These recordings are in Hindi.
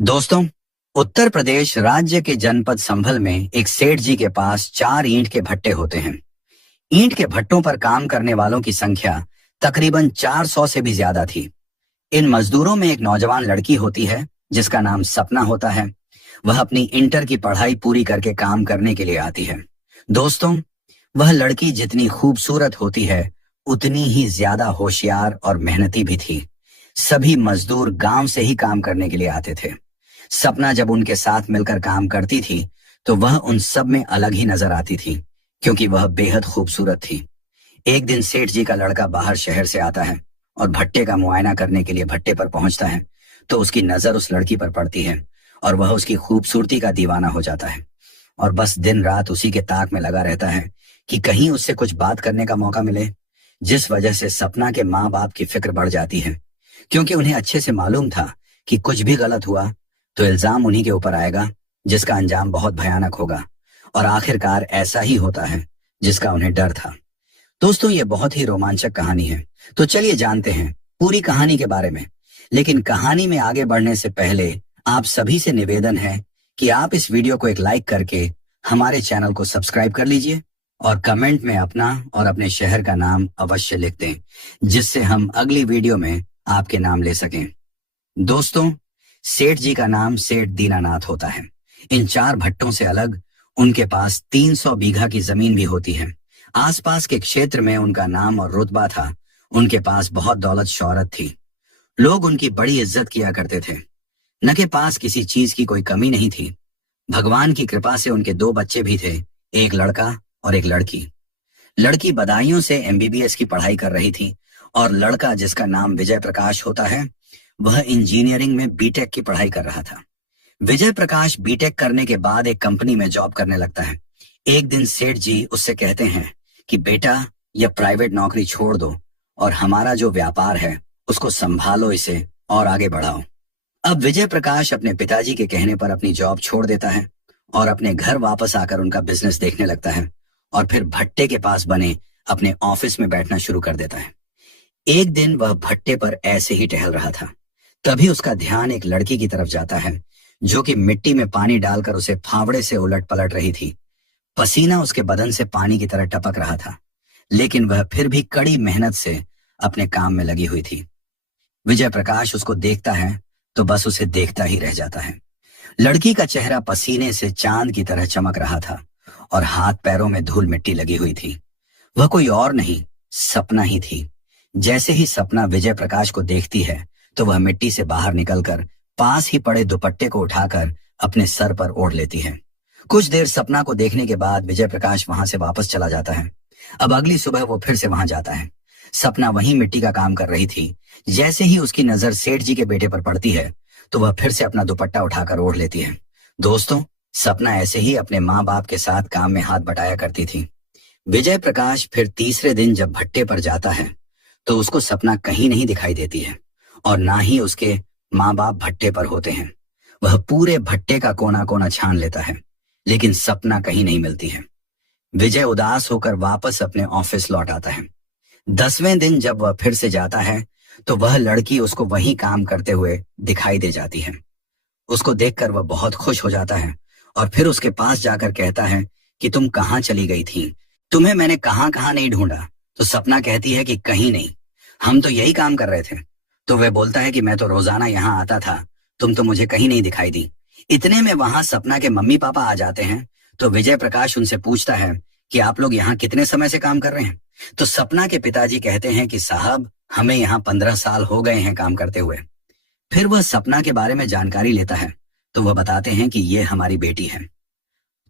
दोस्तों, उत्तर प्रदेश राज्य के जनपद संभल में एक सेठ जी के पास 4 ईंट के भट्टे होते हैं। ईंट के भट्टों पर काम करने वालों की संख्या तकरीबन 400 से भी ज्यादा थी। इन मजदूरों में एक नौजवान लड़की होती है जिसका नाम सपना होता है। वह अपनी इंटर की पढ़ाई पूरी करके काम करने के लिए आती है। दोस्तों, वह लड़की जितनी खूबसूरत होती है उतनी ही ज्यादा होशियार और मेहनती भी थी। सभी मजदूर गांव से ही काम करने के लिए आते थे। सपना जब उनके साथ मिलकर काम करती थी तो वह उन सब में अलग ही नजर आती थी, क्योंकि वह बेहद खूबसूरत थी। एक दिन सेठ जी का लड़का बाहर शहर से आता है और भट्टे का मुआयना करने के लिए भट्टे पर पहुंचता है तो उसकी नजर उस लड़की पर पड़ती है और वह उसकी खूबसूरती का दीवाना हो जाता है और बस दिन रात उसी के ताक में लगा रहता है कि कहीं उससे कुछ बात करने का मौका मिले। जिस वजह से सपना के माँ बाप की फिक्र बढ़ जाती है, क्योंकि उन्हें अच्छे से मालूम था कि कुछ भी गलत हुआ तो इल्जाम उन्हीं के ऊपर आएगा, जिसका अंजाम बहुत भयानक होगा। और आखिरकार ऐसा ही होता है जिसका उन्हें डर था। दोस्तों, ये बहुत ही रोमांचक कहानी है, तो चलिए जानते हैं पूरी कहानी के बारे में। लेकिन कहानी में आगे बढ़ने से पहले आप सभी से निवेदन है कि आप इस वीडियो को एक लाइक करके हमारे चैनल को सब्सक्राइब कर लीजिए और कमेंट में अपना और अपने शहर का नाम अवश्य लिख दें, जिससे हम अगली वीडियो में आपके नाम ले सकें। दोस्तों, सेठ जी का नाम सेठ दीनानाथ होता है। इन 4 भट्टों से अलग उनके पास 300 बीघा की जमीन भी होती है। आसपास के क्षेत्र में उनका नाम और रुतबा था। उनके पास बहुत दौलत शौहरत थी। लोग उनकी बड़ी इज्जत किया करते थे। न के पास किसी चीज की कोई कमी नहीं थी। भगवान की कृपा से उनके 2 बच्चे भी थे, एक लड़का और एक लड़की। लड़की बधाइयों से एमबीबीएस की पढ़ाई कर रही थी और लड़का, जिसका नाम विजय प्रकाश होता है, वह इंजीनियरिंग में बीटेक की पढ़ाई कर रहा था। विजय प्रकाश बीटेक करने के बाद एक कंपनी में जॉब करने लगता है। एक दिन सेठ जी उससे कहते हैं कि बेटा, यह प्राइवेट नौकरी छोड़ दो और हमारा जो व्यापार है उसको संभालो, इसे और आगे बढ़ाओ। अब विजय प्रकाश अपने पिताजी के कहने पर अपनी जॉब छोड़ देता है और अपने घर वापस आकर उनका बिजनेस देखने लगता है और फिर भट्टे के पास बने अपने ऑफिस में बैठना शुरू कर देता है। एक दिन वह भट्टे पर ऐसे ही टहल रहा था, तभी उसका ध्यान एक लड़की की तरफ जाता है जो कि मिट्टी में पानी डालकर उसे फावड़े से उलट पलट रही थी। पसीना उसके बदन से पानी की तरह टपक रहा था, लेकिन वह फिर भी कड़ी मेहनत से अपने काम में लगी हुई थी। विजय प्रकाश उसको देखता है तो बस उसे देखता ही रह जाता है। लड़की का चेहरा पसीने से चांद की तरह चमक रहा था और हाथ पैरों में धूल मिट्टी लगी हुई थी। वह कोई और नहीं, सपना ही थी। जैसे ही सपना विजय प्रकाश को देखती है तो वह मिट्टी से बाहर निकलकर पास ही पड़े दुपट्टे को उठाकर अपने सर पर ओढ़ लेती है। कुछ देर सपना को देखने के बाद विजय प्रकाश वहां से वापस चला जाता है। अब अगली सुबह वो फिर से वहां जाता है। सपना वहीं मिट्टी का काम कर रही थी। जैसे ही उसकी नजर सेठ जी के बेटे पर पड़ती है तो वह फिर से अपना दुपट्टा उठाकर ओढ़ लेती है। दोस्तों, सपना ऐसे ही अपने माँ बाप के साथ काम में हाथ बटाया करती थी। विजय प्रकाश फिर तीसरे दिन जब भट्टे पर जाता है तो उसको सपना कहीं नहीं दिखाई देती है और ना ही उसके माँ बाप भट्टे पर होते हैं। वह पूरे भट्टे का कोना कोना छान लेता है, लेकिन सपना कहीं नहीं मिलती है। विजय उदास होकर वापस अपने ऑफिस लौट आता है। 10वें दिन जब वह फिर से जाता है तो वह लड़की उसको वहीं काम करते हुए दिखाई दे जाती है। उसको देखकर वह बहुत खुश हो जाता है और फिर उसके पास जाकर कहता है कि तुम कहाँ चली गई थी? तुम्हें मैंने कहाँ कहाँ नहीं ढूंढा। तो सपना कहती है कि कहीं नहीं, हम तो यही काम कर रहे थे। तो वह बोलता है कि मैं तो रोजाना यहाँ आता था, तुम तो मुझे कहीं नहीं दिखाई दी। इतने में वहां सपना के मम्मी पापा आ जाते हैं तो विजय प्रकाश उनसे पूछता है कि आप लोग यहाँ कितने समय से काम कर रहे हैं? तो सपना के पिताजी कहते हैं कि साहब, हमें यहाँ 15 साल हो गए हैं काम करते हुए। फिर वह सपना के बारे में जानकारी लेता है तो वह बताते हैं कि ये हमारी बेटी है।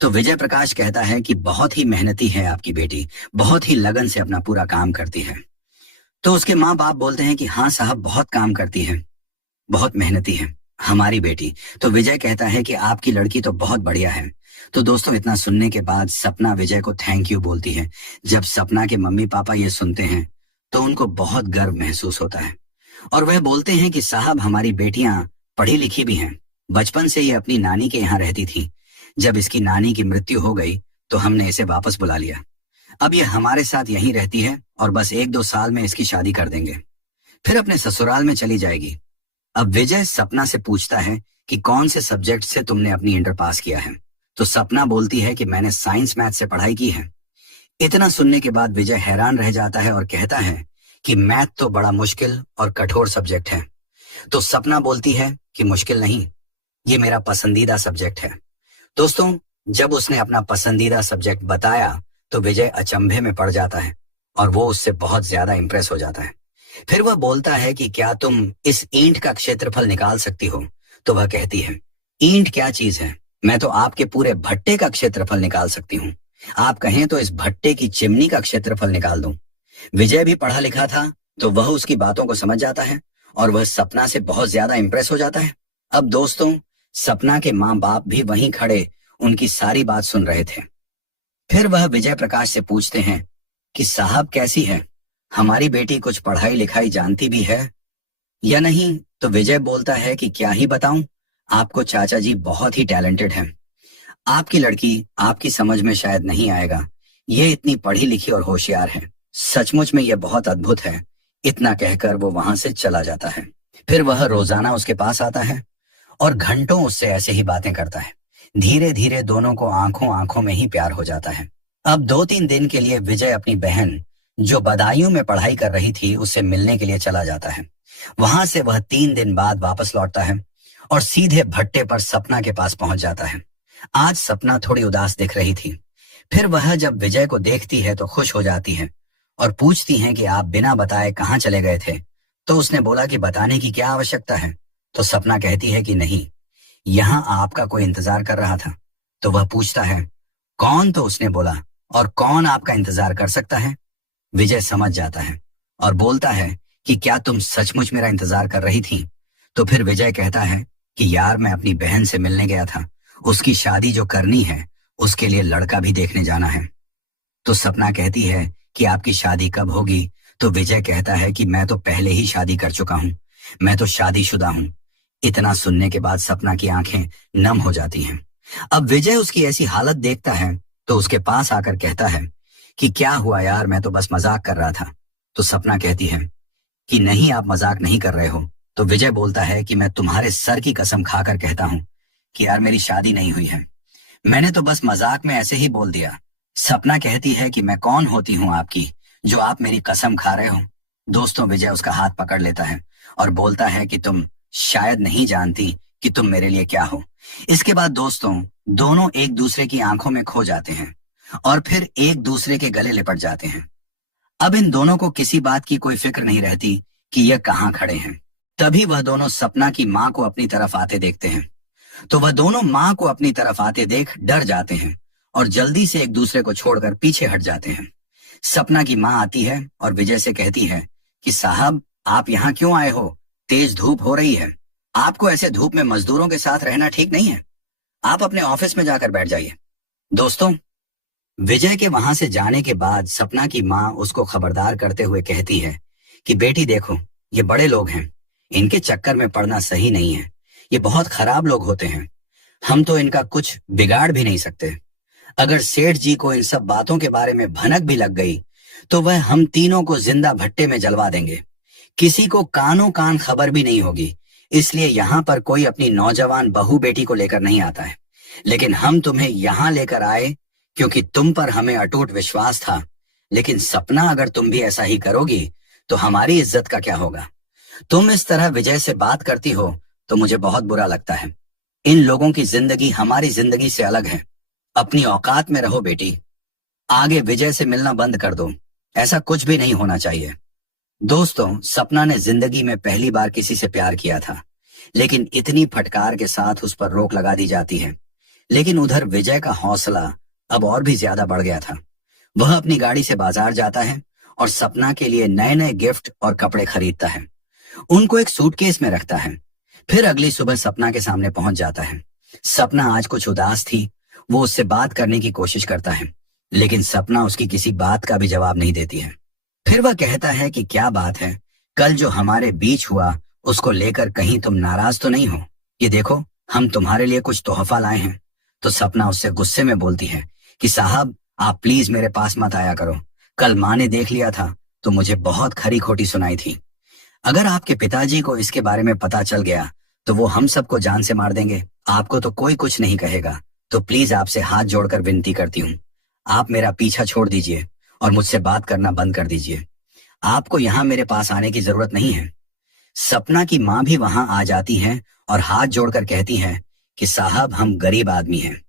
तो विजय प्रकाश कहता है कि बहुत ही मेहनती है आपकी बेटी, बहुत ही लगन से अपना पूरा काम करती है। तो उसके माँ बाप बोलते हैं कि हाँ साहब, बहुत काम करती है, बहुत मेहनती है हमारी बेटी। तो विजय कहता है कि आपकी लड़की तो बहुत बढ़िया है। तो दोस्तों, इतना सुनने के बाद सपना विजय को थैंक यू बोलती है। जब सपना के मम्मी पापा ये सुनते हैं तो उनको बहुत गर्व महसूस होता है और वह बोलते हैं कि साहब, हमारी बेटियां पढ़ी लिखी भी हैं। बचपन से ये अपनी नानी के यहाँ रहती थी। जब इसकी नानी की मृत्यु हो गई तो हमने इसे वापस बुला लिया। अब ये हमारे साथ यहीं रहती है और बस 1-2 साल में इसकी शादी कर देंगे, फिर अपने ससुराल में चली जाएगी। अब विजय सपना से पूछता है कि कौन से सब्जेक्ट से तुमने अपनी इंटर पास किया है। तो सपना बोलती है कि मैंने साइंस मैथ से पढ़ाई की है। इतना सुनने के बाद विजय हैरान रह जाता है और कहता है कि मैथ तो बड़ा मुश्किल और कठोर सब्जेक्ट है। तो सपना बोलती है कि मुश्किल नहीं, ये मेरा पसंदीदा सब्जेक्ट है। दोस्तों, जब उसने अपना पसंदीदा सब्जेक्ट बताया तो विजय अचंभे में पड़ जाता है और वो उससे बहुत ज्यादा इंप्रेस हो जाता है। फिर वह बोलता है कि क्या तुम इस ईंट का क्षेत्रफल निकाल सकती हो। तो वह कहती है, ईंट क्या चीज है, मैं तो आपके पूरे भट्टे का क्षेत्रफल निकाल सकती हूँ। आप कहें तो इस भट्टे की चिमनी का क्षेत्रफल निकाल दूं। विजय भी पढ़ा लिखा था तो वह उसकी बातों को समझ जाता है और वह सपना से बहुत ज्यादा इंप्रेस हो जाता है। अब दोस्तों, सपना के माँ बाप भी वहीं खड़े उनकी सारी बात सुन रहे थे। फिर वह विजय प्रकाश से पूछते हैं कि साहब कैसी है, हमारी बेटी कुछ पढ़ाई लिखाई जानती भी है या नहीं। तो विजय बोलता है कि क्या ही बताऊं, आपको चाचा जी बहुत ही टैलेंटेड हैं। आपकी लड़की आपकी समझ में शायद नहीं आएगा, ये इतनी पढ़ी लिखी और होशियार है, सचमुच में यह बहुत अद्भुत है। इतना कहकर वो वहां से चला जाता है। फिर वह रोजाना उसके पास आता है और घंटों उससे ऐसे ही बातें करता है। धीरे धीरे दोनों को आंखों आंखों में ही प्यार हो जाता है। अब 2-3 दिन के लिए विजय अपनी बहन जो बदायूं में पढ़ाई कर रही थी उससे मिलने के लिए चला जाता है। वहां से वह 3 दिन बाद वापस लौटता है और सीधे भट्टे पर सपना के पास पहुंच जाता है। आज सपना थोड़ी उदास दिख रही थी। फिर वह जब विजय को देखती है तो खुश हो जाती है और पूछती हैं कि आप बिना बताए कहाँ चले गए थे। तो उसने बोला कि बताने की क्या आवश्यकता है। तो सपना कहती है कि नहीं, यहाँ आपका कोई इंतजार कर रहा था। तो वह पूछता है, कौन। तो उसने बोला, और कौन आपका इंतजार कर सकता है। विजय समझ जाता है और बोलता है कि क्या तुम सचमुच मेरा इंतजार कर रही थी। तो फिर विजय कहता है कि यार मैं अपनी बहन से मिलने गया था, उसकी शादी जो करनी है उसके लिए लड़का भी देखने जाना है। तो सपना कहती है कि आपकी शादी कब होगी। तो विजय कहता है कि मैं तो पहले ही शादी कर चुका हूँ, मैं तो शादीशुदा हूँ। इतना सुनने के बाद सपना की आंखें नम हो जाती हैं। अब विजय उसकी ऐसी हालत देखता है तो उसके पास आकर कहता है कि क्या हुआ यार, मैं तो बस मजाक कर रहा था। तो सपना कहती है कि नहीं, आप मजाक नहीं कर रहे हो। तो विजय बोलता है कि मैं तुम्हारे सर की कसम खाकर कहता हूँ कि यार मेरी शादी नहीं हुई है, मैंने तो बस मजाक में ऐसे ही बोल दिया। सपना कहती है कि मैं कौन होती हूँ आपकी जो आप मेरी कसम खा रहे हो। दोस्तों, विजय उसका हाथ पकड़ लेता है और बोलता है कि तुम शायद नहीं जानती कि तुम मेरे लिए क्या हो। इसके बाद दोस्तों दोनों एक दूसरे की आंखों में खो जाते हैं और फिर एक दूसरे के गले लिपट जाते हैं। अब इन दोनों को किसी बात की कोई फिक्र नहीं रहती कि यह कहाँ खड़े हैं। तभी वह दोनों सपना की माँ को अपनी तरफ आते देखते हैं। तो वह दोनों माँ को अपनी तरफ आते देख डर जाते हैं और जल्दी से एक दूसरे को छोड़कर पीछे हट जाते हैं। सपना की माँ आती है और विजय से कहती है कि साहब आप यहाँ क्यों आए हो, तेज धूप हो रही है, आपको ऐसे धूप में मजदूरों के साथ रहना ठीक नहीं है, आप अपने ऑफिस में जाकर बैठ जाइए। दोस्तों, विजय के वहां से जाने के बाद सपना की माँ उसको खबरदार करते हुए कहती है कि बेटी देखो, ये बड़े लोग हैं, इनके चक्कर में पड़ना सही नहीं है, ये बहुत खराब लोग होते हैं, हम तो इनका कुछ बिगाड़ भी नहीं सकते। अगर सेठ जी को इन सब बातों के बारे में भनक भी लग गई तो वह हम तीनों को जिंदा भट्टे में जलवा देंगे, किसी को कानों कान खबर भी नहीं होगी। इसलिए यहाँ पर कोई अपनी नौजवान बहू बेटी को लेकर नहीं आता है, लेकिन हम तुम्हें यहाँ लेकर आए क्योंकि तुम पर हमें अटूट विश्वास था। लेकिन सपना, अगर तुम भी ऐसा ही करोगी तो हमारी इज्जत का क्या होगा। तुम इस तरह विजय से बात करती हो तो मुझे बहुत बुरा लगता है। इन लोगों की जिंदगी हमारी जिंदगी से अलग है, अपनी औकात में रहो बेटी, आगे विजय से मिलना बंद कर दो, ऐसा कुछ भी नहीं होना चाहिए। दोस्तों, सपना ने जिंदगी में पहली बार किसी से प्यार किया था, लेकिन इतनी फटकार के साथ उस पर रोक लगा दी जाती है। लेकिन उधर विजय का हौसला अब और भी ज्यादा बढ़ गया था। वह अपनी गाड़ी से बाजार जाता है और सपना के लिए नए नए गिफ्ट और कपड़े खरीदता है, उनको एक सूटकेस में रखता है। फिर अगली सुबह सपना के सामने पहुंच जाता है। सपना आज कुछ उदास थी, वो उससे बात करने की कोशिश करता है, लेकिन सपना उसकी किसी बात का भी जवाब नहीं देती है। फिर वह कहता है कि क्या बात है, कल जो हमारे बीच हुआ उसको लेकर कहीं तुम नाराज तो नहीं हो, ये देखो हम तुम्हारे लिए कुछ तोहफा लाए हैं। तो सपना उससे गुस्से में बोलती है कि साहब आप प्लीज मेरे पास मत आया करो, कल माँ ने देख लिया था तो मुझे बहुत खरी खोटी सुनाई थी। अगर आपके पिताजी को इसके बारे में पता चल गया तो वो हम सबको जान से मार देंगे। आपको तो कोई कुछ नहीं कहेगा, तो प्लीज आपसे हाथ जोड़कर विनती करती हूँ, आप मेरा पीछा छोड़ दीजिए और मुझसे बात करना बंद कर दीजिए। आपको यहाँ मेरे पास आने की जरूरत नहीं है। सपना की माँ भी वहां आ जाती है और हाथ जोड़कर कहती है कि साहब, हम गरीब आदमी हैं,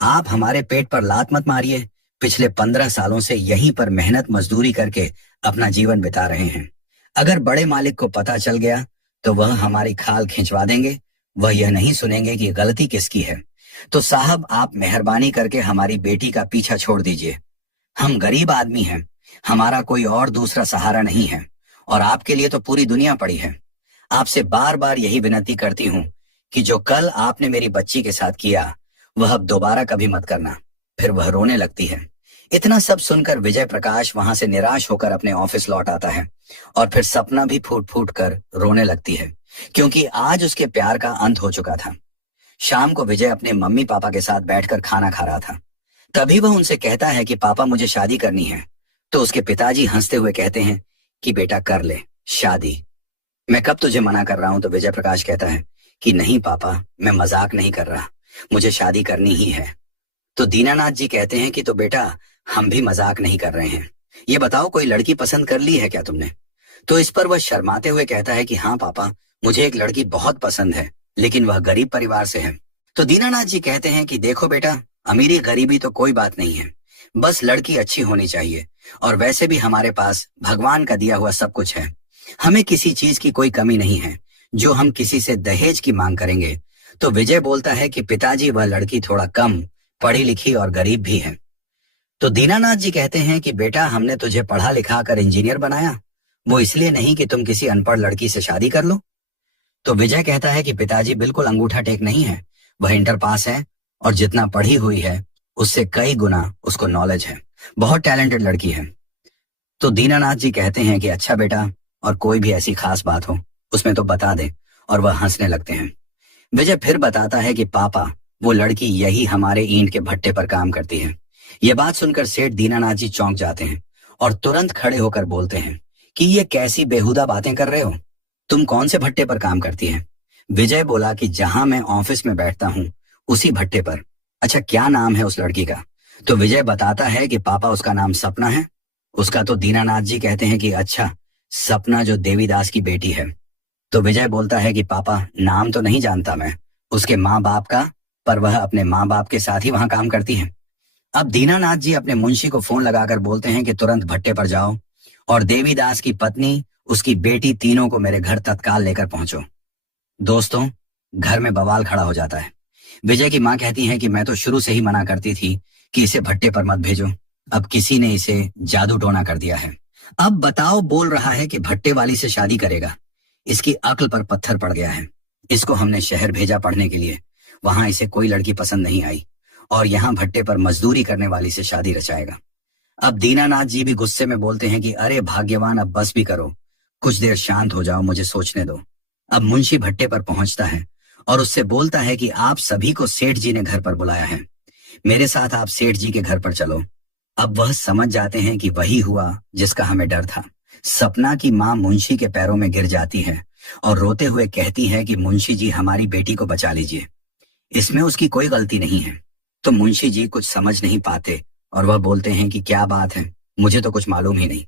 आप हमारे पेट पर लात मत मारिए। पिछले 15 सालों से यहीं पर मेहनत मजदूरी करके अपना जीवन बिता रहे हैं। अगर बड़े मालिक को पता चल गया तो वह हमारी खाल खिंचवा देंगे। वह यह नहीं सुनेंगे कि गलती किसकी है। तो साहब, आप मेहरबानी करके हमारी बेटी का पीछा छोड़ दीजिए। हम गरीब आदमी हैं, हमारा कोई और दूसरा सहारा नहीं है, और आपके लिए तो पूरी दुनिया पड़ी है। आपसे बार बार यही विनती करती हूँ कि जो कल आपने मेरी बच्ची के साथ किया वह अब दोबारा कभी मत करना। फिर वह रोने लगती है। इतना सब सुनकर विजय प्रकाश वहां से निराश होकर अपने ऑफिस लौट आता है और फिर सपना भी फूट फूट कर रोने लगती है, क्योंकि आज उसके प्यार का अंत हो चुका था। शाम को विजय अपने मम्मी पापा के साथ बैठकर खाना खा रहा था। तभी वह उनसे कहता है कि पापा, मुझे शादी करनी है। तो उसके पिताजी हंसते हुए कहते हैं कि बेटा, कर ले शादी, मैं कब तुझे मना कर रहा हूं। तो विजय प्रकाश कहता है कि नहीं पापा, मैं मजाक नहीं कर रहा, मुझे शादी करनी ही है। तो दीनानाथ जी कहते हैं कि तो बेटा, हम भी मजाक नहीं कर रहे हैं, ये बताओ कोई लड़की पसंद कर ली है क्या तुमने। तो इस पर वह शर्माते हुए कहता है कि हाँ पापा, मुझे एक लड़की बहुत पसंद है, लेकिन वह गरीब परिवार से है। तो दीनानाथ जी कहते हैं कि देखो बेटा, अमीरी गरीबी तो कोई बात नहीं है, बस लड़की अच्छी होनी चाहिए, और वैसे भी हमारे पास भगवान का दिया हुआ सब कुछ है, हमें किसी चीज की कोई कमी नहीं है जो हम किसी से दहेज की मांग करेंगे। तो विजय बोलता है कि पिताजी, वह लड़की थोड़ा कम पढ़ी लिखी और गरीब भी है। तो दीनानाथ जी कहते हैं कि बेटा, हमने तुझे पढ़ा लिखा कर इंजीनियर बनाया, वो इसलिए नहीं कि तुम किसी अनपढ़ लड़की से शादी कर लो। तो विजय कहता है कि पिताजी, बिल्कुल अंगूठा टेक नहीं है, वह इंटर पास है और जितना पढ़ी हुई है उससे कई गुना उसको नॉलेज है, बहुत टैलेंटेड लड़की है। तो दीनानाथ जी कहते हैं कि अच्छा बेटा, और कोई भी ऐसी खास बात हो उसमें तो बता दे, और वह हंसने लगते हैं। विजय फिर बताता है कि पापा, वो लड़की यही हमारे ईंट के भट्टे पर काम करती है। यह बात सुनकर सेठ दीनानाथ जी चौंक जाते हैं और तुरंत खड़े होकर बोलते हैं कि ये कैसी बेहुदा बातें कर रहे हो, तुम कौन से भट्टे पर काम करती है। विजय बोला कि जहां मैं ऑफिस में बैठता हूँ उसी भट्टे पर। अच्छा, क्या नाम है उस लड़की का। तो विजय बताता है कि पापा, उसका नाम सपना है। उसका। तो दीनानाथ जी कहते हैं कि अच्छा, सपना जो देवीदास की बेटी है। तो विजय बोलता है कि पापा, नाम तो नहीं जानता मैं उसके माँ बाप का, पर वह अपने माँ बाप के साथ ही वहां काम करती है। अब दीनानाथ जी अपने मुंशी को फोन लगाकर बोलते हैं कि तुरंत भट्टे पर जाओ और देवीदास की पत्नी, उसकी बेटी, तीनों को मेरे घर तत्काल लेकर पहुंचो। दोस्तों, घर में बवाल खड़ा हो जाता है। विजय की माँ कहती है कि मैं तो शुरू से ही मना करती थी कि इसे भट्टे पर मत भेजो, अब किसी ने इसे जादू टोना कर दिया है। अब बताओ, बोल रहा है कि भट्टे वाली से शादी करेगा। इसकी अक्ल पर पत्थर पड़ गया है। इसको हमने शहर भेजा पढ़ने के लिए, वहां इसे कोई लड़की पसंद नहीं आई, और यहाँ भट्टे पर मजदूरी करने वाली से शादी रचाएगा। अब दीनानाथ जी भी गुस्से में बोलते हैं कि अरे भाग्यवान, अब बस भी करो, कुछ देर शांत हो जाओ, मुझे सोचने दो। अब मुंशी भट्टे पर पहुंचता है और उससे बोलता है कि आप सभी को सेठ जी ने घर पर बुलाया है, मेरे साथ आप सेठ जी के घर पर चलो। अब वह समझ जाते हैं कि वही हुआ जिसका हमें डर था। सपना की माँ मुंशी के पैरों में गिर जाती है और रोते हुए कहती है कि मुंशी जी, हमारी बेटी को बचा लीजिए, इसमें उसकी कोई गलती नहीं है। तो मुंशी जी कुछ समझ नहीं पाते और वह बोलते हैं कि क्या बात है, मुझे तो कुछ मालूम ही नहीं।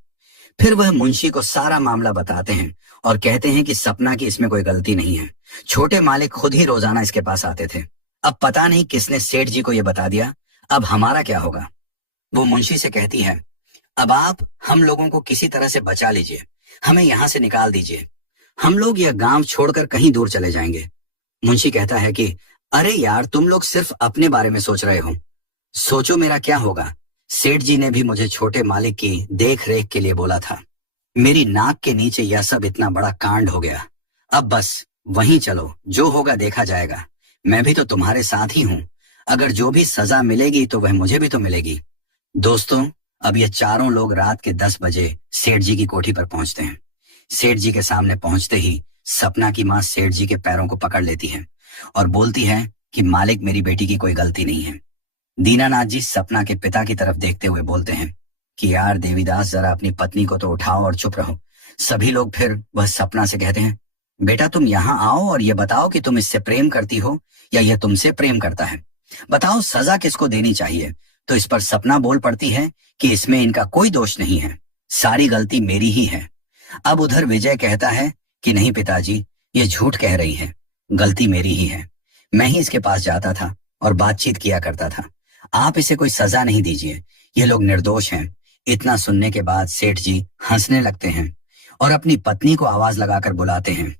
फिर वह मुंशी को सारा मामला बताते हैं और कहते हैं कि सपना की इसमें कोई गलती नहीं है, छोटे मालिक खुद ही रोजाना इसके पास आते थे। अब पता नहीं किसने सेठ जी को यह बता दिया, अब हमारा क्या होगा। वो मुंशी से कहती है, अब आप हम लोगों को किसी तरह से बचा लीजिए, हमें यहाँ से निकाल दीजिए, हम लोग यह गांव छोड़कर कहीं दूर चले जाएंगे। मुंशी कहता है कि अरे यार, तुम लोग सिर्फ अपने बारे में सोच रहे हो, सोचो मेरा क्या होगा। सेठ जी ने भी मुझे छोटे मालिक की देख रेख के लिए बोला था, मेरी नाक के नीचे यह सब इतना बड़ा कांड हो गया। अब बस वहीं चलो, जो होगा देखा जाएगा, मैं भी तो तुम्हारे साथ ही हूँ, अगर जो भी सजा मिलेगी तो वह मुझे भी तो मिलेगी। दोस्तों, अब ये चारों लोग रात के 10 बजे सेठ जी की कोठी पर पहुंचते हैं। सेठ जी के सामने पहुंचते ही सपना की माँ सेठ जी के पैरों को पकड़ लेती है और बोलती है कि मालिक, मेरी बेटी की कोई गलती नहीं है। दीनानाथ जी सपना के पिता की तरफ देखते हुए बोलते हैं कि यार देवीदास, जरा अपनी पत्नी को तो उठाओ और चुप रहो। सभी लोग फिर वह सपना से कहते हैं, बेटा तुम यहाँ आओ और ये बताओ कि तुम इससे प्रेम करती हो या यह तुमसे प्रेम करता है। बताओ सजा किसको देनी चाहिए। तो इस पर सपना बोल पड़ती है कि इसमें इनका कोई दोष नहीं है, सारी गलती मेरी ही है। अब उधर विजय कहता है कि नहीं पिताजी, ये झूठ कह रही है, गलती मेरी ही है। मैं ही इसके पास जाता था और बातचीत किया करता था। आप इसे कोई सजा नहीं दीजिए, ये लोग निर्दोष हैं। इतना सुनने के बाद सेठ जी हंसने लगते हैं और अपनी पत्नी को आवाज लगाकर बुलाते हैं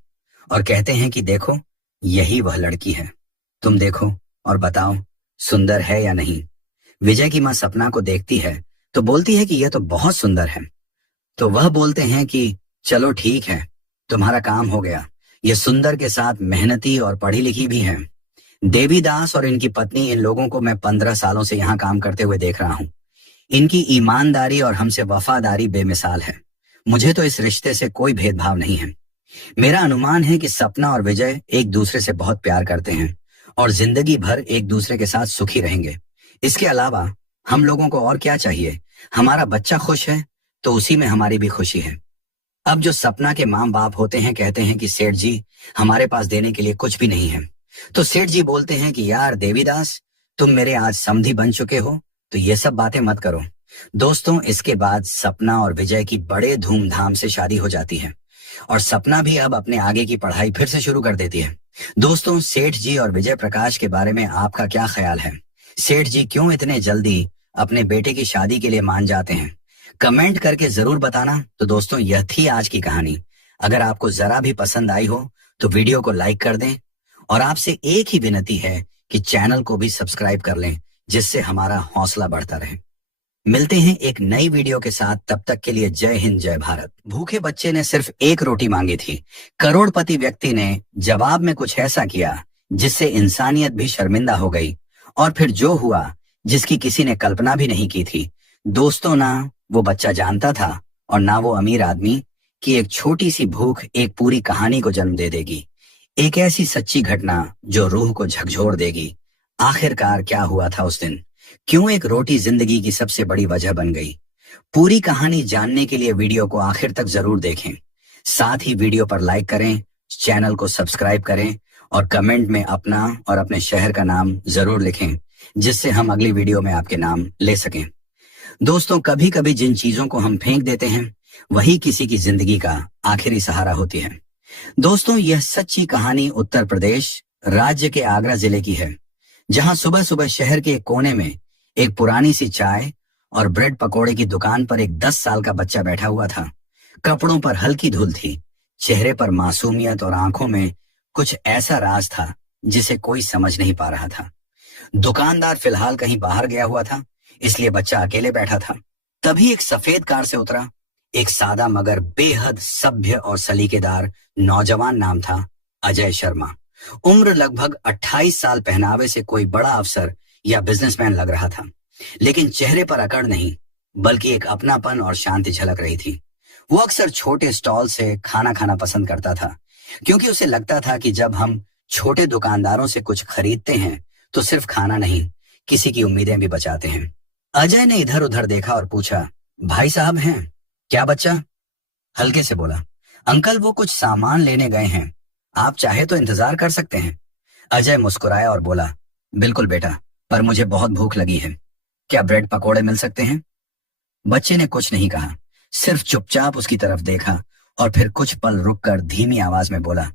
और कहते हैं कि देखो, यही वह लड़की है, तुम देखो और बताओ सुंदर है या नहीं। विजय की मां सपना को देखती है तो बोलती है कि यह तो बहुत सुंदर है। तो वह बोलते हैं कि चलो ठीक है, तुम्हारा काम हो गया। ये सुंदर के साथ मेहनती और पढ़ी लिखी भी है। देवीदास और इनकी पत्नी, इन लोगों को मैं 15 सालों से यहाँ काम करते हुए देख रहा हूँ। इनकी ईमानदारी और हमसे वफादारी बेमिसाल है। मुझे तो इस रिश्ते से कोई भेदभाव नहीं है। मेरा अनुमान है कि सपना और विजय एक दूसरे से बहुत प्यार करते हैं और जिंदगी भर एक दूसरे के साथ सुखी रहेंगे। इसके अलावा हम लोगों को और क्या चाहिए। हमारा बच्चा खुश है तो उसी में हमारी भी खुशी है। अब जो सपना के माँ बाप होते हैं कहते हैं कि सेठ जी, हमारे पास देने के लिए कुछ भी नहीं है। तो सेठ जी बोलते हैं कि यार देवीदास, तुम मेरे आज समधी बन चुके हो, तो ये सब बातें मत करो। दोस्तों, इसके बाद सपना और विजय की बड़े धूमधाम से शादी हो जाती है और सपना भी अब अपने आगे की पढ़ाई फिर से शुरू कर देती है। दोस्तों, सेठ जी और विजय प्रकाश के बारे में आपका क्या ख्याल है? सेठ जी क्यों इतने जल्दी अपने बेटे की शादी के लिए मान जाते हैं? कमेंट करके जरूर बताना। तो दोस्तों, यह थी आज की कहानी। अगर आपको जरा भी पसंद आई हो तो वीडियो को लाइक कर दें और आपसे एक ही विनती है कि चैनल को भी सब्सक्राइब कर लें, जिससे हमारा हौसला बढ़ता रहे। मिलते हैं एक नई वीडियो के साथ, तब तक के लिए जय हिंद जय भारत। भूखे बच्चे ने सिर्फ एक रोटी मांगी थी। करोड़पति व्यक्ति ने जवाब में कुछ ऐसा किया जिससे इंसानियत भी शर्मिंदा हो गई और फिर जो हुआ जिसकी किसी ने कल्पना भी नहीं की थी। दोस्तों, ना वो बच्चा जानता था और ना वो अमीर आदमी कि एक छोटी सी भूख एक पूरी कहानी को जन्म दे देगी। एक ऐसी सच्ची घटना जो रूह को झकझोर देगी। आखिरकार क्या हुआ था उस दिन? क्यों एक रोटी जिंदगी की सबसे बड़ी वजह बन गई? पूरी कहानी जानने के लिए वीडियो को आखिर तक जरूर देखें। साथ ही वीडियो पर लाइक करें, चैनल को सब्सक्राइब करें और कमेंट में अपना और अपने शहर का नाम जरूर लिखें, जिससे हम अगली वीडियो में आपके नाम ले सकें। दोस्तों, कभी कभी जिन चीजों को हम फेंक देते हैं वही किसी की जिंदगी का आखिरी सहारा होती है। दोस्तों, यह सच्ची कहानी उत्तर प्रदेश राज्य के आगरा जिले की है, जहां सुबह सुबह शहर के एक कोने में एक पुरानी सी चाय और ब्रेड पकोड़े की दुकान पर एक 10 साल का बच्चा बैठा हुआ था। कपड़ों पर हल्की धूल थी, चेहरे पर मासूमियत और आंखों में कुछ ऐसा राज था जिसे कोई समझ नहीं पा रहा था। दुकानदार फिलहाल कहीं बाहर गया हुआ था, इसलिए बच्चा अकेले बैठा था। तभी एक सफेद कार से उतरा एक सादा मगर बेहद सभ्य और सलीकेदार नौजवान। नाम था अजय शर्मा। उम्र लगभग 28 साल। पहनावे से कोई बड़ा अफसर या बिजनेसमैन लग रहा था, लेकिन चेहरे पर अकड़ नहीं बल्कि एक अपनापन और शांति झलक रही थी। वो अक्सर छोटे स्टॉल से खाना खाना पसंद करता था, क्योंकि उसे लगता था कि जब हम छोटे दुकानदारों से कुछ खरीदते हैं तो सिर्फ खाना नहीं, किसी की उम्मीदें भी बचाते हैं। अजय ने इधर उधर देखा और पूछा, भाई साहब हैं क्या? बच्चा हल्के से बोला, अंकल वो कुछ सामान लेने गए हैं, आप चाहे तो इंतजार कर सकते हैं। अजय मुस्कुराया और बोला, बिल्कुल बेटा, पर मुझे बहुत भूख लगी है, क्या ब्रेड पकोड़े मिल सकते हैं? बच्चे ने कुछ नहीं कहा, सिर्फ चुपचाप उसकी तरफ देखा और फिर कुछ पल रुककर धीमी आवाज में बोला,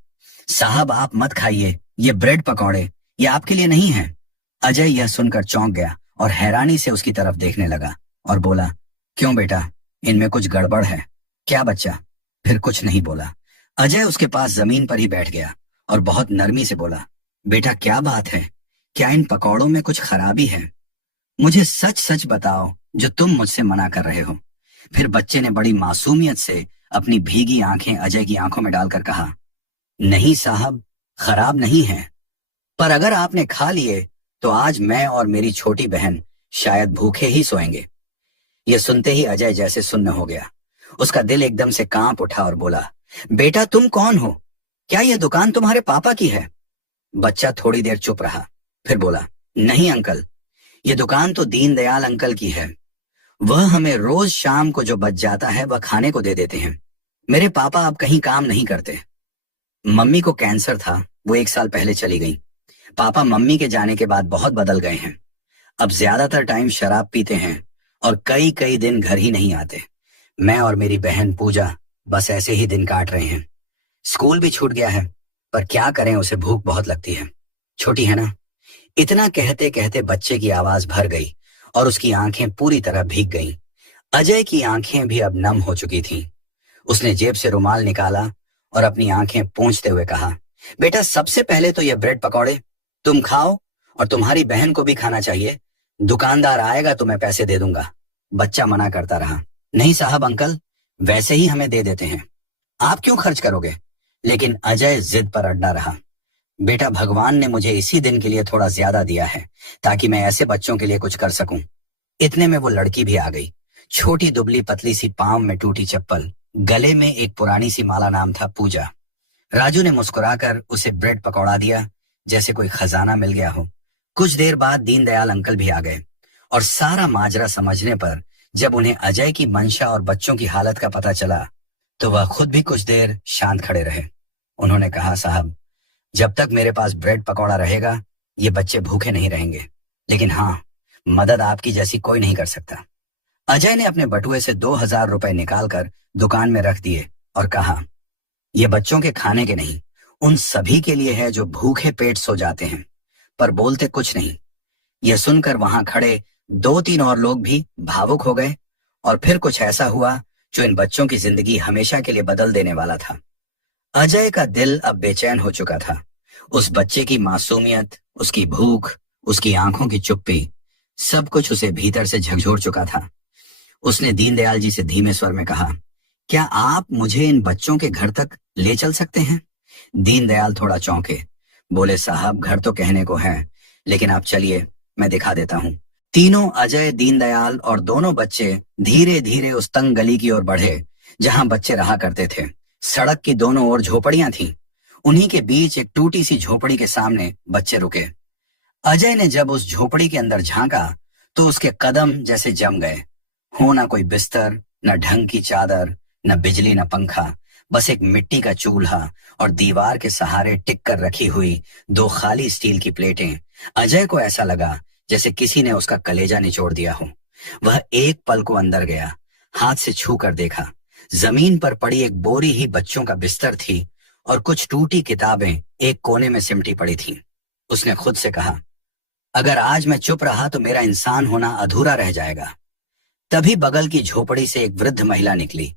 साहब आप मत खाइए, ये ब्रेड पकौड़े ये आपके लिए नहीं है। अजय यह सुनकर चौंक गया और हैरानी से उसकी तरफ देखने लगा और बोला, क्यों बेटा, इनमें कुछ गड़बड़ है क्या? बच्चा फिर कुछ नहीं बोला। अजय उसके पास जमीन पर ही बैठ गया और बहुत नरमी से बोला, बेटा क्या बात है, क्या इन पकौड़ों में कुछ खराबी है? मुझे सच सच बताओ जो तुम मुझसे मना कर रहे हो। फिर बच्चे ने बड़ी मासूमियत से अपनी भीगी आंखें अजय की आंखों में डालकर कहा, नहीं साहब, खराब नहीं है, पर अगर आपने खा लिए तो आज मैं और मेरी छोटी बहन शायद भूखे ही सोएंगे। यह सुनते ही अजय जैसे सुन्न हो गया। उसका दिल एकदम से कांप उठा और बोला, बेटा तुम कौन हो? क्या यह दुकान तुम्हारे पापा की है? बच्चा थोड़ी देर चुप रहा, फिर बोला, नहीं अंकल, ये दुकान तो दीनदयाल अंकल की है। वह हमें रोज शाम को जो बच जाता है वह खाने को दे देते हैं। मेरे पापा अब कहीं काम नहीं करते। मम्मी को कैंसर था, वो 1 साल पहले चली गई। पापा मम्मी के जाने के बाद बहुत बदल गए हैं। अब ज्यादातर टाइम शराब पीते हैं और कई कई दिन घर ही नहीं आते। मैं और मेरी बहन पूजा बस ऐसे ही दिन काट रहे हैं। स्कूल भी छूट गया है, पर क्या करें, उसे भूख बहुत लगती है। छोटी है ना। इतना कहते कहते बच्चे की आवाज भर गई और उसकी आंखें पूरी तरह भीग गईं। अजय की आंखें भी अब नम हो चुकी थीं। उसने जेब से रुमाल निकाला और अपनी आंखें पोंछते हुए कहा, बेटा सबसे पहले तो ये ब्रेड पकौड़े तुम खाओ, और तुम्हारी बहन को भी खाना चाहिए। दुकानदार आएगा तो मैं पैसे दे दूंगा। बच्चा मना करता रहा, नहीं साहब अंकल, वैसे ही हमें दे देते हैं, आप क्यों खर्च करोगे। लेकिन अजय जिद पर अड़ा रहा, बेटा भगवान ने मुझे इसी दिन के लिए थोड़ा ज्यादा दिया है ताकि मैं ऐसे बच्चों के लिए कुछ कर सकूं। इतने में वो लड़की भी आ गई। छोटी दुबली पतली सी, पांव में टूटी चप्पल, गले में एक पुरानी सी माला, नाम था पूजा। राजू ने मुस्कुराकर उसे ब्रेड पकौड़ा दिया जैसे कोई खजाना मिल गया हो। कुछ देर बाद दीनदयाल अंकल भी आ गए और सारा माजरा समझने पर जब उन्हें अजय की मंशा और बच्चों की हालत का पता चला तो वह खुद भी कुछ देर शांत खड़े रहे। उन्होंने कहा, साहब जब तक मेरे पास ब्रेड पकौड़ा रहेगा ये बच्चे भूखे नहीं रहेंगे, लेकिन हाँ, मदद आपकी जैसी कोई नहीं कर सकता। अजय ने अपने बटुए से 2,000 रुपए निकालकर दुकान में रख दिए और कहा, ये बच्चों के खाने के नहीं, उन सभी के लिए है जो भूखे पेट सो जाते हैं। पर बोलते कुछ नहीं। यह सुनकर वहां खड़े 2-3 और लोग भी भावुक हो गए और फिर कुछ ऐसा हुआ जो इन बच्चों की जिंदगी हमेशा के लिए बदल देने वाला था। अजय का दिल अब बेचैन हो चुका था। उस बच्चे की मासूमियत, उसकी भूख, उसकी आंखों की चुप्पी, सब कुछ उसे भीतर से झकझोर चुका था। उसने दीनदयाल जी से धीमे स्वर में कहा, क्या आप मुझे इन बच्चों के घर तक ले चल सकते हैं। दीनदयाल थोड़ा चौंके, बोले, साहब घर तो कहने को है, लेकिन आप चलिए, मैं दिखा देता हूँ। तीनों, अजय, दीनदयाल और दोनों बच्चे धीरे धीरे उस तंग गली की ओर बढ़े जहां बच्चे रहा करते थे। सड़क की दोनों ओर झोपड़ियां थीं। उन्हीं के बीच एक टूटी सी झोपड़ी के सामने बच्चे रुके। अजय ने जब उस झोपड़ी के अंदर झांका तो उसके कदम जैसे जम गए। हो ना कोई बिस्तर, न ढंग की चादर, न बिजली, न पंखा, बस एक मिट्टी का चूल्हा और दीवार के सहारे टिक कर रखी हुई 2 खाली स्टील की प्लेटें। अजय को ऐसा लगा जैसे किसी ने उसका कलेजा निचोड़ दिया हो। वह एक पल को अंदर गया, हाथ से छू कर देखा। जमीन पर पड़ी एक बोरी ही बच्चों का बिस्तर थी और कुछ टूटी किताबें एक कोने में सिमटी पड़ी थीं। उसने खुद से कहा, अगर आज मैं चुप रहा तो मेरा इंसान होना अधूरा रह जाएगा। तभी बगल की झोपड़ी से एक वृद्ध महिला निकली,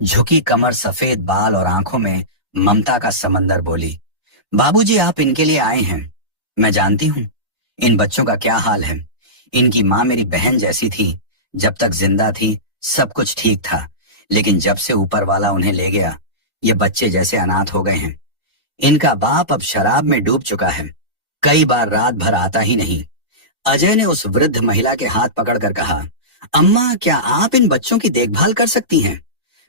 झुकी कमर, सफेद बाल और आंखों में ममता का समंदर, बोली, बाबूजी आप इनके लिए आए हैं। मैं जानती हूँ इन बच्चों का क्या हाल है। इनकी माँ मेरी बहन जैसी थी, जब तक जिंदा थी सब कुछ ठीक था, लेकिन जब से ऊपर वाला उन्हें ले गया ये बच्चे जैसे अनाथ हो गए हैं। इनका बाप अब शराब में डूब चुका है, कई बार रात भर आता ही नहीं। अजय ने उस वृद्ध महिला के हाथ पकड़कर कहा, अम्मा क्या आप इन बच्चों की देखभाल कर सकती हैं।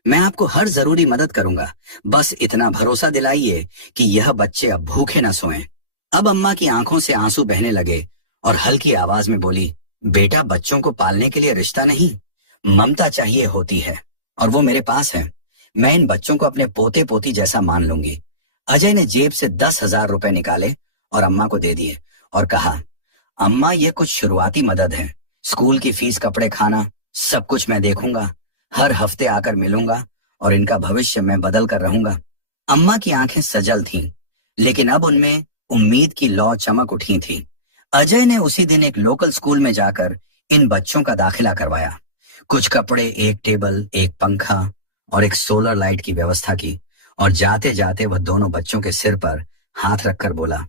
मैं आपको हर जरूरी मदद करूंगा, बस इतना भरोसा दिलाइए कि यह बच्चे अब भूखे न सोएं। अब अम्मा की आंखों से आंसू बहने लगे और हल्की आवाज में बोली, बेटा बच्चों को पालने के लिए रिश्ता नहीं, ममता चाहिए होती है, और वो मेरे पास है। मैं इन बच्चों को अपने पोते पोती जैसा मान लूंगी। अजय ने जेब से 10,000 रुपए निकाले और अम्मा को दे दिए और कहा, अम्मा ये कुछ शुरुआती मदद है, स्कूल की फीस, कपड़े, खाना सब कुछ मैं देखूंगा। हर हफ्ते आकर मिलूंगा और इनका भविष्य मैं बदल कर रहूंगा। अम्मा की आंखें सजल थीं, लेकिन अब उनमें उम्मीद की लौ चमक उठी थी। अजय ने उसी दिन एक लोकल स्कूल में जाकर इन बच्चों का दाखिला करवाया। कुछ कपड़े, एक टेबल, एक पंखा और एक सोलर लाइट की व्यवस्था की, और जाते जाते वह दोनों बच्चों के सिर पर हाथ रखकर बोला,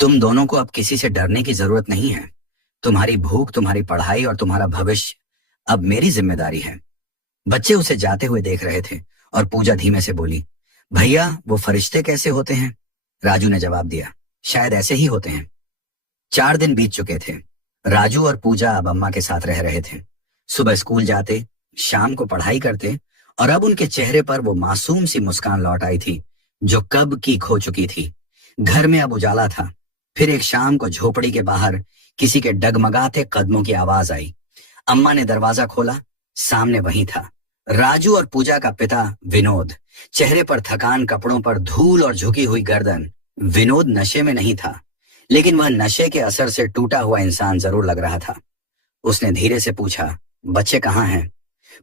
तुम दोनों को अब किसी से डरने की जरूरत नहीं है। तुम्हारी भूख, तुम्हारी पढ़ाई और तुम्हारा भविष्य अब मेरी जिम्मेदारी है। बच्चे उसे जाते हुए देख रहे थे और पूजा धीमे से बोली, भैया वो फरिश्ते कैसे होते हैं। राजू ने जवाब दिया, शायद ऐसे ही होते हैं। 4 दिन बीत चुके थे। राजू और पूजा अब अम्मा के साथ रह रहे थे। सुबह स्कूल जाते, शाम को पढ़ाई करते, और अब उनके चेहरे पर वो मासूम सी मुस्कान लौट आई थी जो कब की खो चुकी थी। घर में अब उजाला था। फिर एक शाम को झोपड़ी के बाहर किसी के डगमगाते कदमों की आवाज आई। अम्मा ने दरवाजा खोला, सामने वही था राजू और पूजा का पिता विनोद, चेहरे पर थकान, कपड़ों पर धूल और झुकी हुई गर्दन। विनोद नशे में नहीं था, लेकिन वह नशे के असर से टूटा हुआ इंसान जरूर लग रहा था। उसने धीरे से पूछा, बच्चे कहाँ हैं?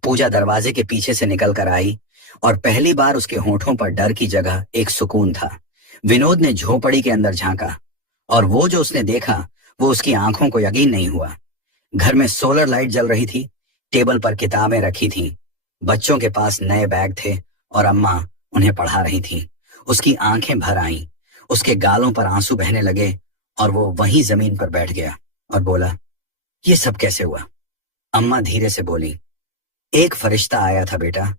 पूजा दरवाजे के पीछे से निकल कर आई और पहली बार उसके होठों पर डर की जगह एक सुकून था। विनोद ने झोपड़ी के अंदर झांका और वो जो उसने देखा वो उसकी आंखों को यकीन नहीं हुआ। घर में सोलर लाइट जल रही थी, टेबल पर किताबें रखी थीं, बच्चों के पास नए बैग थे और अम्मा उन्हें पढ़ा रही थी। उसकी आंखें भर आईं, उसके गालों पर आंसू बहने लगे और वो वहीं जमीन पर बैठ गया और बोला, ये सब कैसे हुआ? अम्मा धीरे से बोली, एक फरिश्ता आया था बेटा,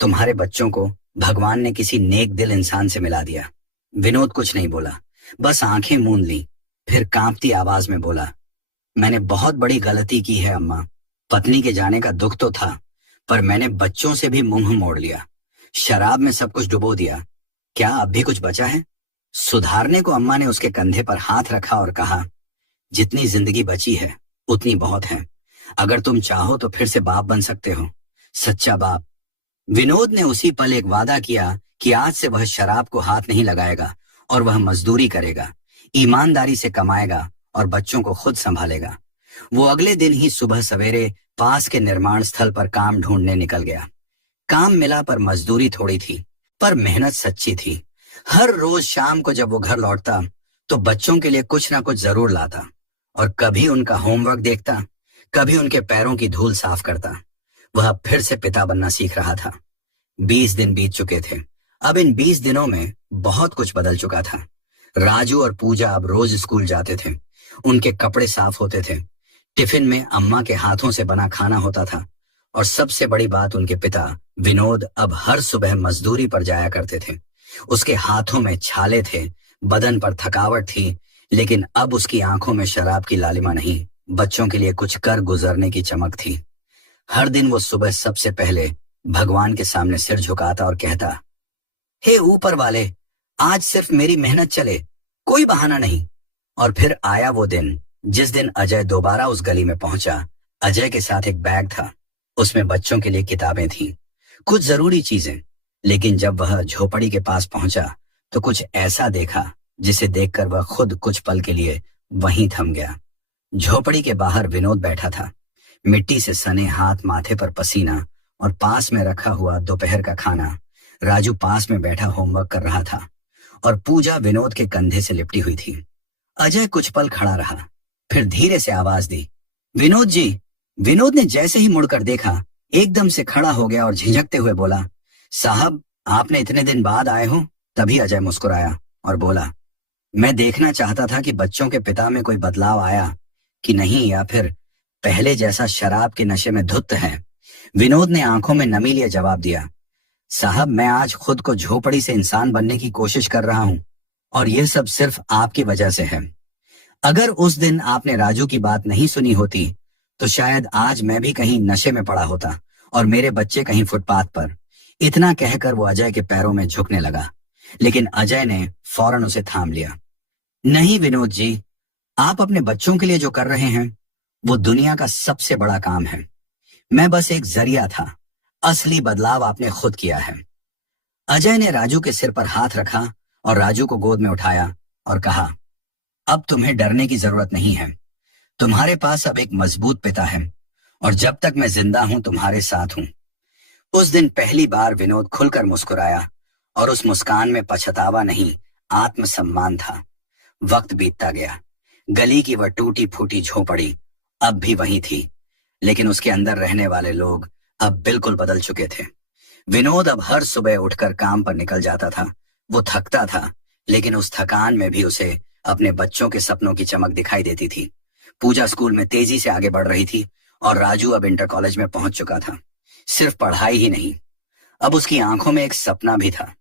तुम्हारे बच्चों को भगवान ने किसी नेक दिल इंसान से मिला दिया। विनोद कुछ नहीं बोला, बस आंखें मूंद ली, फिर कांपती आवाज में बोला, मैंने बहुत बड़ी गलती की है अम्मा। पत्नी के जाने का दुख तो था, पर मैंने बच्चों से भी मुंह मोड़ लिया, शराब में सब कुछ डुबो दिया। क्या अब भी कुछ बचा है? सुधारने को अम्मा ने उसके कंधे पर हाथ रखा और कहा, जितनी जिंदगी बची है उतनी बहुत है। अगर तुम चाहो तो फिर से बाप बन सकते हो, सच्चा बाप। विनोद ने उसी पल एक वादा किया कि आज से वह शराब को हाथ नहीं लगाएगा और वह मजदूरी करेगा, ईमानदारी से कमाएगा और बच्चों को खुद संभालेगा। वो अगले दिन ही सुबह सवेरे पास के निर्माण स्थल पर काम ढूंढने निकल गया। काम मिला पर मजदूरी थोड़ी थी, पर मेहनत सच्ची थी। हर रोज शाम को जब वो घर लौटता तो बच्चों के लिए कुछ ना कुछ जरूर लाता और कभी उनका होमवर्क देखता, कभी उनके पैरों की धूल साफ करता। वह फिर से पिता बनना सीख रहा था। 20 दिन बीत चुके थे। अब इन 20 दिनों में बहुत कुछ बदल चुका था। राजू और पूजा अब रोज स्कूल जाते थे, उनके कपड़े साफ होते थे, टिफिन में अम्मा के हाथों से बना खाना होता था और सबसे बड़ी बात, उनके पिता विनोद अब हर सुबह मजदूरी पर जाया करते थे। उसके हाथों में छाले थे, बदन पर थकावट थी, लेकिन अब उसकी आंखों में शराब की लालिमा नहीं, बच्चों के लिए कुछ कर गुजरने की चमक थी। हर दिन वो सुबह सबसे पहले भगवान के सामने सिर झुकाता और कहता, हे ऊपर वाले, आज सिर्फ मेरी मेहनत चले, कोई बहाना नहीं। और फिर आया वो दिन जिस दिन अजय दोबारा उस गली में पहुंचा। अजय के साथ एक बैग था, उसमें बच्चों के लिए किताबें थीं, कुछ जरूरी चीजें। लेकिन जब वह झोपड़ी के पास पहुंचा तो कुछ ऐसा देखा जिसे देखकर वह खुद कुछ पल के लिए वहीं थम गया। झोपड़ी के बाहर विनोद बैठा था, मिट्टी से सने हाथ, माथे पर पसीना और पास में रखा हुआ दोपहर का खाना। राजू पास में बैठा होमवर्क कर रहा था और पूजा विनोद के कंधे से लिपटी हुई थी। अजय कुछ पल खड़ा रहा, फिर धीरे से आवाज दी, विनोद जी। विनोद ने जैसे ही मुड़कर देखा, एकदम से खड़ा हो गया और झिझकते हुए बोला, साहब, आपने इतने दिन बाद आए हो? तभी अजय मुस्कुराया और बोला, मैं देखना चाहता था कि बच्चों के पिता में कोई बदलाव आया कि नहीं, या फिर पहले जैसा शराब के नशे में धुत है। विनोद ने आंखों में नमी लिए जवाब दिया, साहब, मैं आज खुद को झोपड़ी से इंसान बनने की कोशिश कर रहा हूं और यह सब सिर्फ आपकी वजह से है। अगर उस दिन आपने राजू की बात नहीं सुनी होती तो शायद आज मैं भी कहीं नशे में पड़ा होता और मेरे बच्चे कहीं फुटपाथ पर। इतना कहकर वो अजय के पैरों में झुकने लगा, लेकिन अजय ने फौरन उसे थाम लिया। नहीं विनोद जी, आप अपने बच्चों के लिए जो कर रहे हैं वो दुनिया का सबसे बड़ा काम है। मैं बस एक जरिया था, असली बदलाव आपने खुद किया है। अजय ने राजू के सिर पर हाथ रखा और राजू को गोद में उठाया और कहा, अब तुम्हें डरने की जरूरत नहीं है। तुम्हारे पास अब एक मजबूत पिता है और जब तक मैं जिंदा हूं तुम्हारे साथ हूं। उस दिन पहली बार विनोद खुलकर मुस्कुराया और उस मुस्कान में पछतावा नहीं, आत्मसम्मान था। वक्त बीतता गया, गली की वह टूटी फूटी झोपड़ी अब भी वही थी, लेकिन उसके अंदर रहने वाले लोग अब बिल्कुल बदल चुके थे। विनोद अब हर सुबह उठकर काम पर निकल जाता था। वो थकता था, लेकिन उस थकान में भी उसे अपने बच्चों के सपनों की चमक दिखाई देती थी। पूजा स्कूल में तेजी से आगे बढ़ रही थी और राजू अब इंटर कॉलेज में पहुंच चुका था। सिर्फ पढ़ाई ही नहीं, अब उसकी आंखों में एक सपना भी था।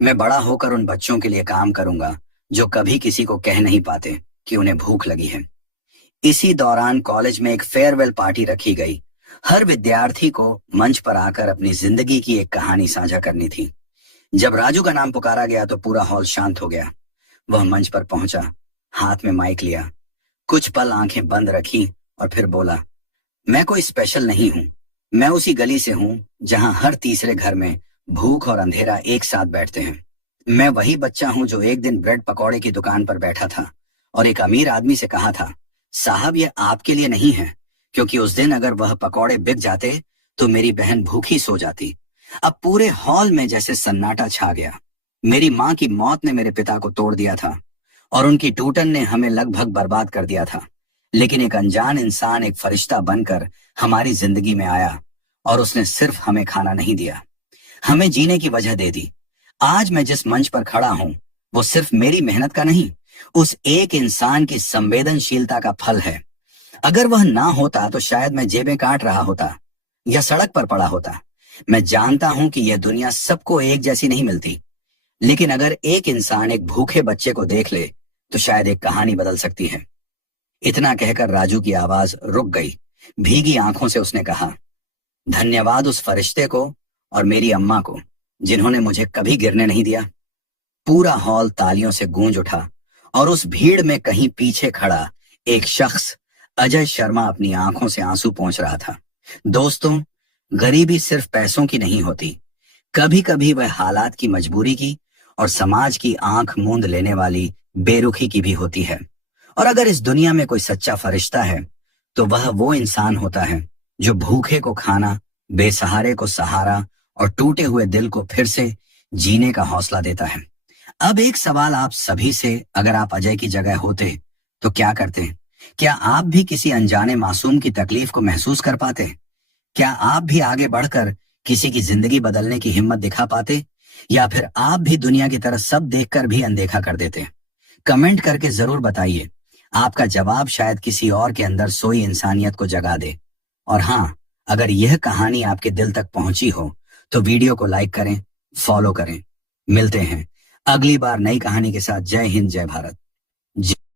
मैं बड़ा होकर उन बच्चों के लिए काम करूंगा जो कभी किसी को कह नहीं पाते कि उन्हें भूख लगी है। इसी दौरान कॉलेज में एक फेयरवेल पार्टी रखी गई। हर विद्यार्थी को मंच पर आकर अपनी जिंदगी की एक कहानी साझा करनी थी। जब राजू का नाम पुकारा गया तो पूरा हॉल शांत हो गया। वह मंच पर पहुंचा, हाथ में माइक लिया, कुछ पल आंखें बंद रखी और फिर बोला, मैं कोई स्पेशल नहीं हूं, मैं उसी गली से हूं जहां हर तीसरे घर में भूख और अंधेरा एक साथ बैठते हैं। मैं वही बच्चा हूं जो एक दिन ब्रेड पकौड़े की दुकान पर बैठा था और एक अमीर आदमी से कहा था, साहब ये आपके लिए नहीं है, क्योंकि उस दिन अगर वह पकौड़े बिक जाते तो मेरी बहन भूखी सो जाती। अब पूरे हॉल में जैसे सन्नाटा छा गया। मेरी माँ की मौत ने मेरे पिता को तोड़ दिया था और उनकी टूटन ने हमें लगभग बर्बाद कर दिया था। लेकिन एक अनजान इंसान एक फरिश्ता बनकर हमारी जिंदगी में आया और उसने सिर्फ हमें खाना नहीं दिया, हमें जीने की वजह दे दी। आज मैं जिस मंच पर खड़ा हूं वो सिर्फ मेरी मेहनत का नहीं, उस एक इंसान की संवेदनशीलता का फल है। अगर वह ना होता तो शायद मैं जेबें काट रहा होता या सड़क पर पड़ा होता। मैं जानता हूं कि यह दुनिया सबको एक जैसी नहीं मिलती, लेकिन अगर एक इंसान एक भूखे बच्चे को देख ले तो शायद एक कहानी बदल सकती है। इतना कहकर राजू की आवाज रुक गई। भीगी आंखों से उसने कहा, धन्यवाद उस फरिश्ते को और मेरी अम्मा को जिन्होंने मुझे कभी गिरने नहीं दिया। पूरा हॉल तालियों से गूंज उठा और उस भीड़ में कहीं पीछे खड़ा एक शख्स, अजय शर्मा, अपनी आंखों से आंसू पोंछ रहा था। दोस्तों, गरीबी सिर्फ पैसों की नहीं होती, कभी कभी वह हालात की, मजबूरी की और समाज की आंख मूंद लेने वाली बेरुखी की भी होती है। और अगर इस दुनिया में कोई सच्चा फरिश्ता है तो वह वो इंसान होता है जो भूखे को खाना, बेसहारे को सहारा और टूटे हुए दिल को फिर से जीने का हौसला देता है। अब एक सवाल आप सभी से, अगर आप अजय की जगह होते तो क्या करते? क्या आप भी किसी अनजाने मासूम की तकलीफ को महसूस कर पाते? क्या आप भी आगे बढ़कर किसी की जिंदगी बदलने की हिम्मत दिखा पाते, या फिर आप भी दुनिया की तरफ सब देखकर भी अनदेखा कर देते? कमेंट करके जरूर बताइए। आपका जवाब शायद किसी और के अंदर सोई इंसानियत को जगा दे। और हाँ, अगर यह कहानी आपके दिल तक पहुंची हो तो वीडियो को लाइक करें, फॉलो करें। मिलते हैं अगली बार नई कहानी के साथ। जय हिंद, जय भारत।